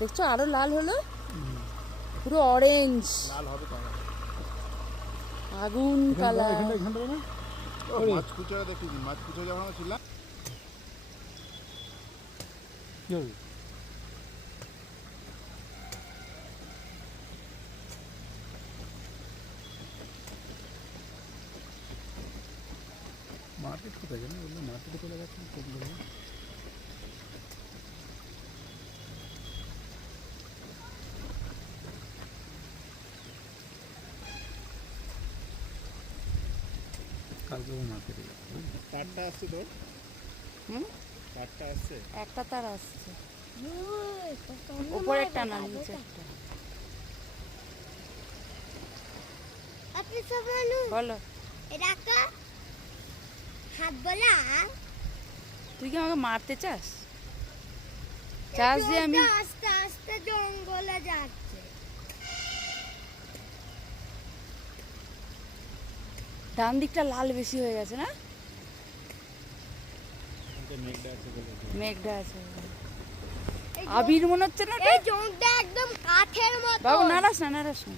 দেখছো আরো লাল হলো, পুরো অরেঞ্জ লাল হবে তো আগুন কালার। মাছ কুচোরা দেখেছি, মাছ কুচো যখন আমরা ছিলাম মার্কেট কোথায় জানো? মার্কেটে চলে গেছে কোনগুলো কালকে মার্কেটে যাচ্ছে। কাঠটা আসছে তোর, হুম, কাঠটা আসছে। একটা তার আসছে, উপরে একটা না নিচে একটা। আপনি সব মানুষ বলো, এটা কা হাত বলা তুই কি আমাকে মারতে চাস? চাস যে আমি আস্তে আস্তে জঙ্গলে যাচ্ছে। ডান দিকটা লাল বেশি হয়ে গেছে না? মেঘটা আছে বলে মেঘটা আছে, আবির মনে হচ্ছে না? এই জঙ্গলটা একদম কাঠের মতো। বাবু নাড়াস না, নাড়াস না।